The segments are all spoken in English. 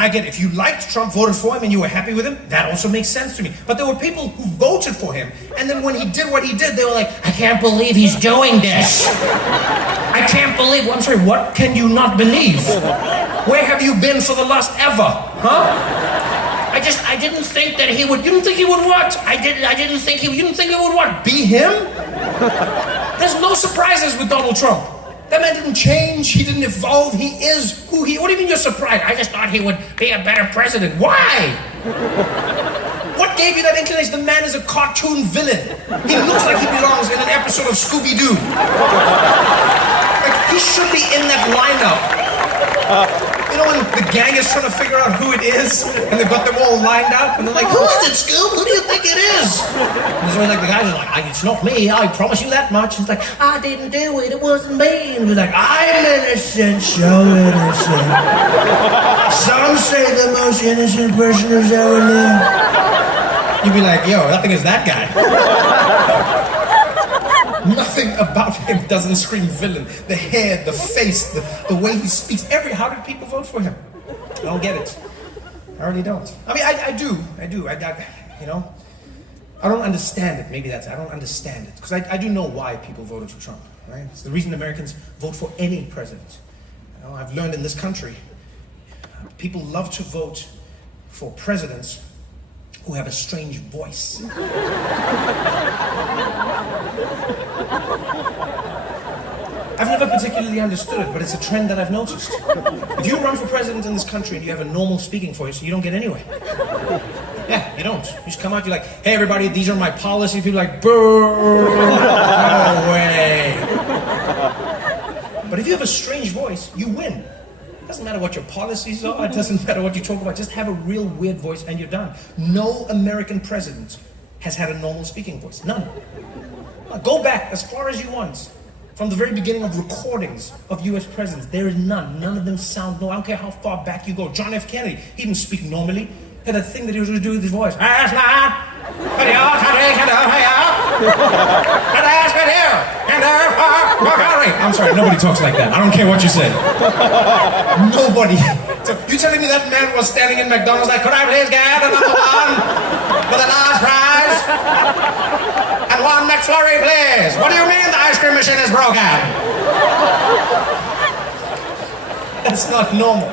I get if you liked Trump, voted for him, and you were happy with him, that also makes sense to me. But there were people who voted for him, and then when he did what he did, they were like, I can't believe he's doing this. I can't believe, well, I'm sorry, what can you not believe? Where have you been for the last ever, huh? I didn't think that he would, you didn't think he would what? You didn't think he would what? Be him? There's no surprises with Donald Trump. That man didn't change, he didn't evolve, he is who he, what do you mean you're surprised? I just thought he would be a better president. Why? What gave you that inclination? The man is a cartoon villain. He looks like he belongs in an episode of Scooby-Doo. Like, he should be in that lineup. You know when the gang is trying to figure out who it is, and they've got them all lined up, and they're like, who is it, Scoob? Who do you think it is? And there's always like the guys are like, it's not me, I promise you that much. And it's like, I didn't do it, it wasn't me. And he's like, I'm innocent, so innocent. Some say the most innocent person who's ever lived. You'd be like, yo, nothing is that guy. Nothing about him doesn't scream villain. The hair, the face, the way he speaks. How did people vote for him? I don't get it. I really don't. I mean, I do. You know, I don't understand it. Maybe that's it. I don't understand it. Because I do know why people voted for Trump, right? It's the reason Americans vote for any president. You know, I've learned in this country, people love to vote for presidents who have a strange voice. I've never particularly understood it, but it's a trend that I've noticed. If you run for president in this country and you have a normal speaking voice, you don't get anywhere. Yeah, you don't. You just come out, you're like, hey everybody, these are my policies. People are like, boo, no way. But if you have a strange voice, you win. It doesn't matter what your policies are, it doesn't matter what you talk about, just have a real weird voice and you're done. No American president has had a normal speaking voice, none. Go back as far as you want. From the very beginning of recordings of US presidents, there is none. None of them sound normal. I don't care how far back you go. John F. Kennedy, he didn't speak normally. He had a thing that he was going to do with his voice. I'm sorry, nobody talks like that. I don't care what you say. Nobody. So you telling me that man was standing in McDonald's like, could I please get a number one with a large fries? And one McFlurry, please. What do you mean the ice cream machine is broken? That's not normal.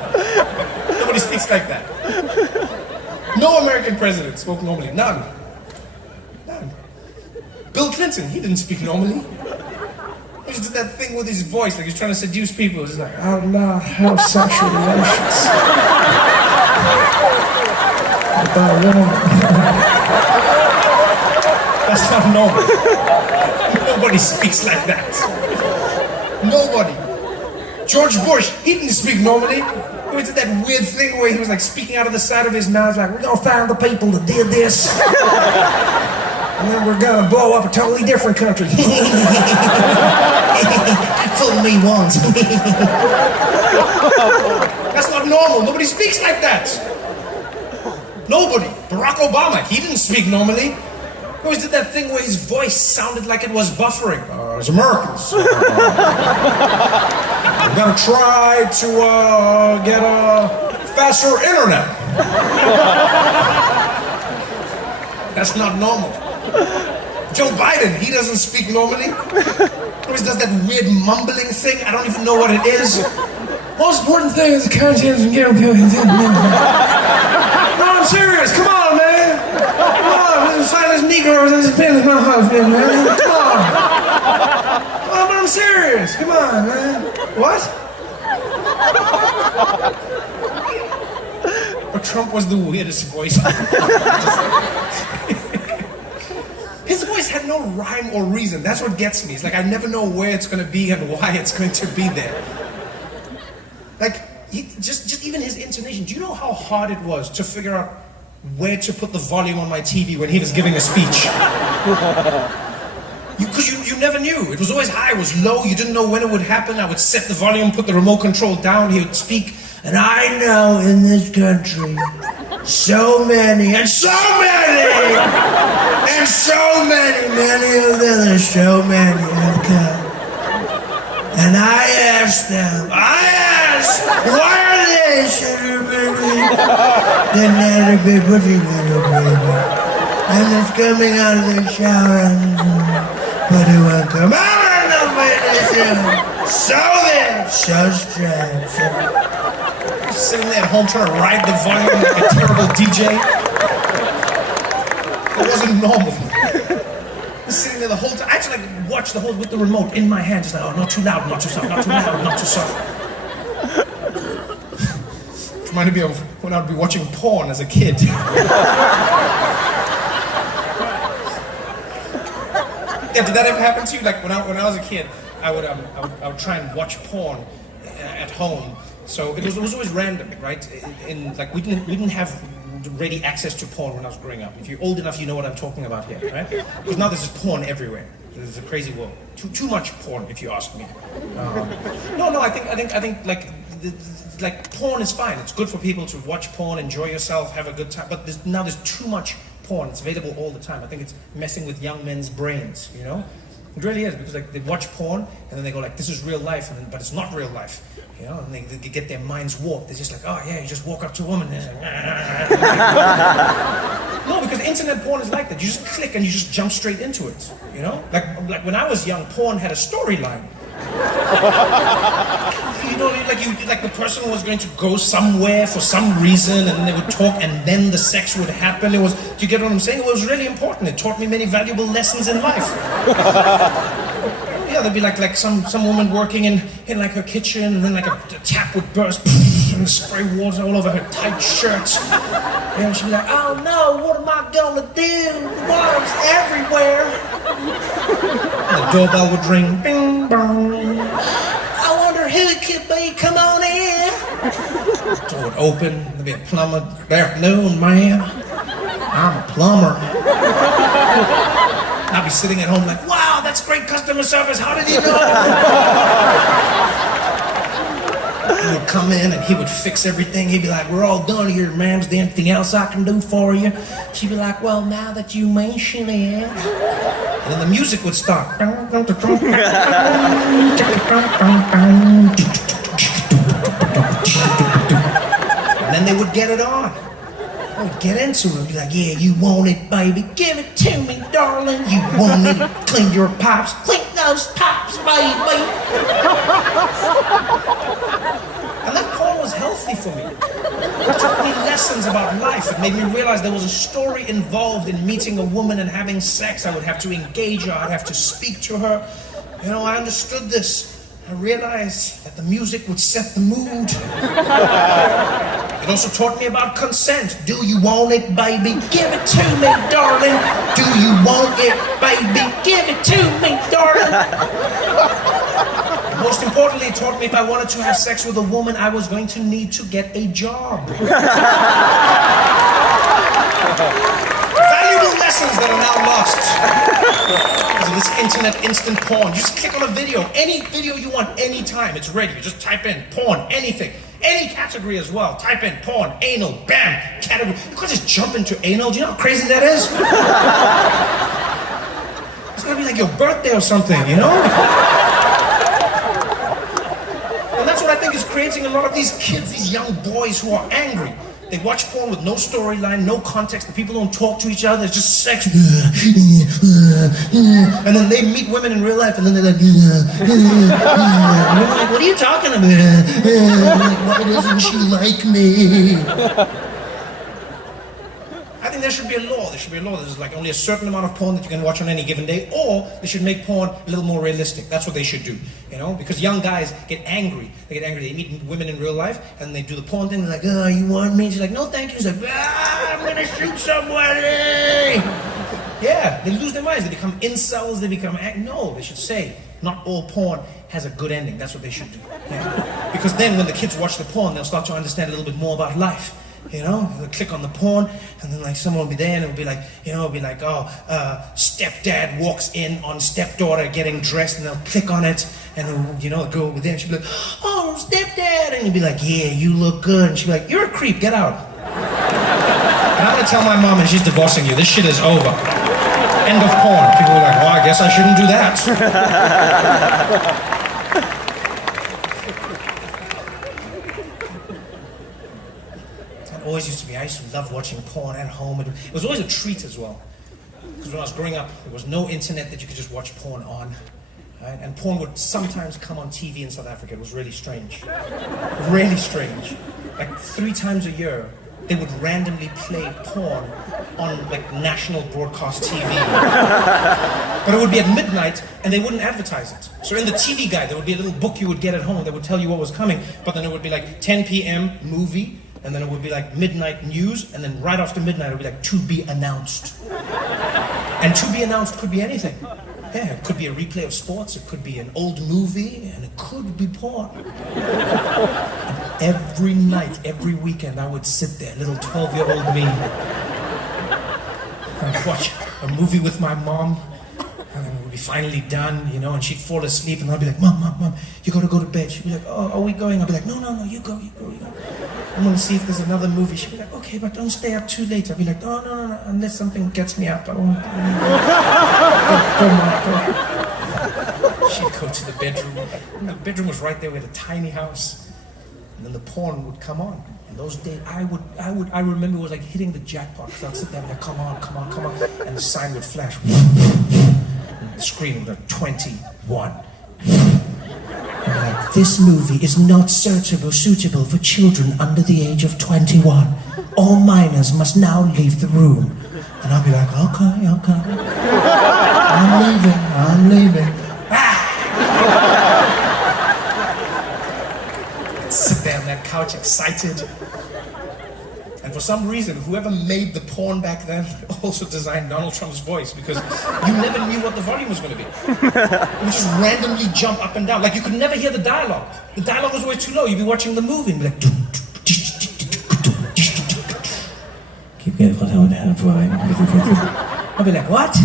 Nobody speaks like that. No American president spoke normally. None. Bill Clinton, he didn't speak normally. He just did that thing with his voice, like he's trying to seduce people. He's like, I would not have sexual relations with a woman. That's not normal. Nobody speaks like that. Nobody. George Bush, he didn't speak normally. He did that weird thing where he was like speaking out of the side of his mouth, like, we're gonna find the people that did this. And then we're gonna blow up a totally different country. Fool me once. That's not normal. Nobody speaks like that. Nobody. Barack Obama, he didn't speak normally. He always did that thing where his voice sounded like it was buffering. As Americans, we're gonna try to get a faster internet. That's not normal. Joe Biden, he doesn't speak normally. He always does that weird mumbling thing. I don't even know what it is. Most important thing is the conscience and get No, I'm serious. Come on, man. Come on. Let's find this Negro and this pen in my husband, man. Come on. Come on, but I'm serious. Come on, man. What? But Trump was the weirdest voice. His voice had no rhyme or reason. That's what gets me. It's like I never know where it's going to be and why it's going to be there. Like, just even his intonation. Do you know how hard it was to figure out where to put the volume on my TV when he was giving a speech? Because you never knew. It was always high, it was low. You didn't know when it would happen. I would set the volume, put the remote control down. He would speak. And I know in this country, so many, and so many, and so many of them, there's so many have come. And I asked them, why are they so many? Then that'll be pretty little baby. And it's coming out of the shower. But it will come out of the medicine. So then, so strange. Sitting there at home trying to ride the volume like a terrible DJ. It wasn't normal. Sitting there the whole time. I actually like watch the whole with the remote in my hand, just like, oh, not too loud, not too soft, not too loud, not too soft. It reminded me of when I'd be watching porn as a kid. Yeah, did that ever happen to you? Like when I was a kid, I would try and watch porn at home. So it was always random, right? Like we didn't have ready access to porn when I was growing up. If you're old enough, you know what I'm talking about here, right? Because now there's just porn everywhere. There's a crazy world. Too much porn, if you ask me. No. I think like porn is fine. It's good for people to watch porn, enjoy yourself, have a good time. But now there's too much porn. It's available all the time. I think it's messing with young men's brains. You know, it really is, because like they watch porn and then they go like, "This is real life," but it's not real life. You know, and they get their minds warped. They're just like, "Oh yeah, you just walk up to a woman." And like, no, because internet porn is like that. You just click and you just jump straight into it. You know, like when I was young, porn had a storyline. You know, like the person was going to go somewhere for some reason, and they would talk, and then the sex would happen. Do you get what I'm saying? It was really important. It taught me many valuable lessons in life. Yeah, there'd be like some woman working in like her kitchen, and then like a tap would burst and spray water all over her tight shirts. And she'd be like, "Oh no, what am I gonna do? Water's everywhere." And the doorbell would ring. Bing bong. "I wonder who it could be. Come on in." The door would open. There'd be a plumber. "Good afternoon, ma'am. I'm a plumber." I'd be sitting at home like, "Wow, that's great customer service. How did you know?" He would come in and he would fix everything. He'd be like, "We're all done here, ma'am. Is there anything else I can do for you?" She'd be like, "Well, now that you mention it." And then the music would start. And then they would get it on. I would get into it and be like, "Yeah, you want it, baby. Give it to me, darling. You want it. Clean your pipes. Clean those pipes, baby." And that porn was healthy for me. It taught me lessons about life. It made me realize there was a story involved in meeting a woman and having sex. I would have to engage her. I'd have to speak to her. You know, I understood this. I realized that the music would set the mood. It also taught me about consent. Do you want it, baby? Give it to me, darling. Do you want it, baby? Give it to me, darling. Most importantly, it taught me if I wanted to have sex with a woman, I was going to need to get a job. Valuable lessons that are now lost. Because of this internet instant porn. You just click on a video, any video you want, anytime, it's ready. You just type in porn, anything, any category as well. Type in porn, anal, bam, category. You could just jump into anal. Do you know how crazy that is? It's gonna be like your birthday or something, you know? And that's what I think is creating a lot of these kids, these young boys who are angry. They watch porn with no storyline, no context. The people don't talk to each other. It's just sex. And then they meet women in real life, and then they're like, and they're like, "What are you talking about?" I'm like, "Why doesn't she like me?" I think there should be a law. There should be a law. There's like only a certain amount of porn that you can watch on any given day, or they should make porn a little more realistic. That's what they should do, you know? Because young guys get angry. They meet women in real life, and they do the porn thing. They're like, "Oh, you want me?" She's like, "No, thank you." He's like, "I'm gonna shoot somebody." Yeah, they lose their minds. They become incels. They become no. They should say, not all porn has a good ending. That's what they should do. Yeah. Because then, when the kids watch the porn, they'll start to understand a little bit more about life. You know, they'll click on the porn, and then like someone will be there, and it'll be like, you know, it'll be like, stepdad walks in on stepdaughter getting dressed, and they'll click on it, and then, you know, the girl will be there, and she'll be like, "Oh, stepdad," and he'll be like, "Yeah, you look good," and she'll be like, "You're a creep, get out." And I'm gonna tell my mom, and she's divorcing you. This shit is over. End of porn. People are like, "Well, I guess I shouldn't do that." always used to be, I used to love watching porn at home. It was always a treat as well. Because when I was growing up, there was no internet that you could just watch porn on. Right? And porn would sometimes come on TV in South Africa. It was really strange. Really strange. Like 3 times a year, they would randomly play porn on like national broadcast TV. But it would be at midnight and they wouldn't advertise it. So in the TV guide, there would be a little book you would get at home that would tell you what was coming, but then it would be like 10 p.m. movie, and then it would be like midnight news, and then right after midnight it would be like to be announced. And to be announced could be anything. Yeah, it could be a replay of sports, it could be an old movie, and it could be porn. And every night, every weekend, I would sit there, little 12-year-old me, and watch a movie with my mom, and then it would be finally done, you know, and she'd fall asleep, and I'd be like, Mom, you gotta go to bed. She'd be like, oh, are we going? I'd be like, no, you go. I'm gonna see if there's another movie. She'd be like, okay, but don't stay up too late. I'd be like, no, unless something gets me up. I won't. Go. She'd go to the bedroom. And the bedroom was right there with a tiny house. And then the porn would come on. And those days, I remember it was like hitting the jackpot. Because I'd sit there and be like, come on. And the sign would flash. And the screen would like 21. Like, this movie is not suitable for children under the age of 21. All minors must now leave the room. And I'll be like, okay. I'm leaving. Sit there on that couch excited. And for some reason, whoever made the porn back then also designed Donald Trump's voice, because you never knew what the volume was going to be. It would just randomly jump up and down. Like, you could never hear the dialogue. The dialogue was always too low. You'd be watching the movie and be like... Keep getting what I would have. I'd be like, what?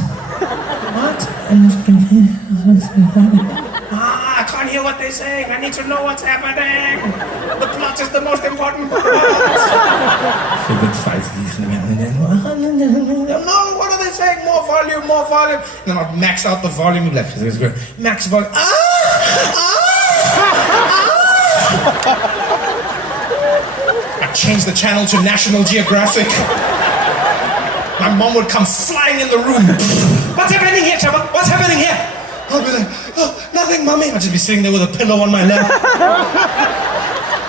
I can't hear what they're saying. I need to know what's happening. The plot is the most important part. No, what are they saying? More volume. And then I'll max out the volume. Max volume. I changed the channel to National Geographic. My mom would come flying in the room. What's happening here, Trevor? What's happening here? I'll be like, oh, nothing, Mommy. I'll just be sitting there with a pillow on my lap.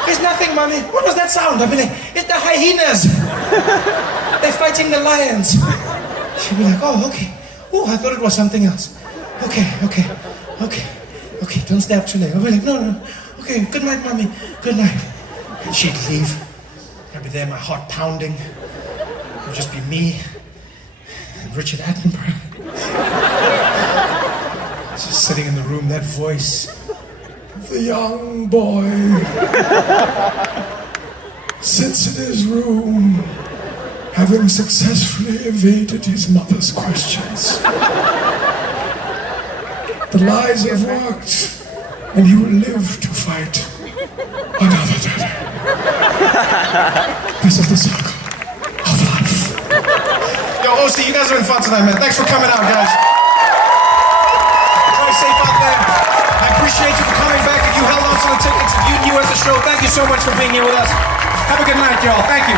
It's nothing, Mommy. What was that sound? I'll be like, it's the hyenas. They're fighting the lions. She'll be like, oh, okay. Oh, I thought it was something else. Okay. Don't stay up too late. I'll be like, no. Okay, good night, Mommy. Good night. And she'd leave. I'd be there, my heart pounding. It would just be me and Richard Attenborough. Just sitting in the room, that voice. The young boy sits in his room, having successfully evaded his mother's questions. The lies have worked, and he will live to fight another day. This is the circle of life. Yo, OC, you guys are having fun tonight, man. Thanks for coming out, guys. Drive safe out there. I appreciate you for coming back. If you held on to the tickets, if you knew at the show, thank you so much for being here with us. Have a good night, y'all. Thank you.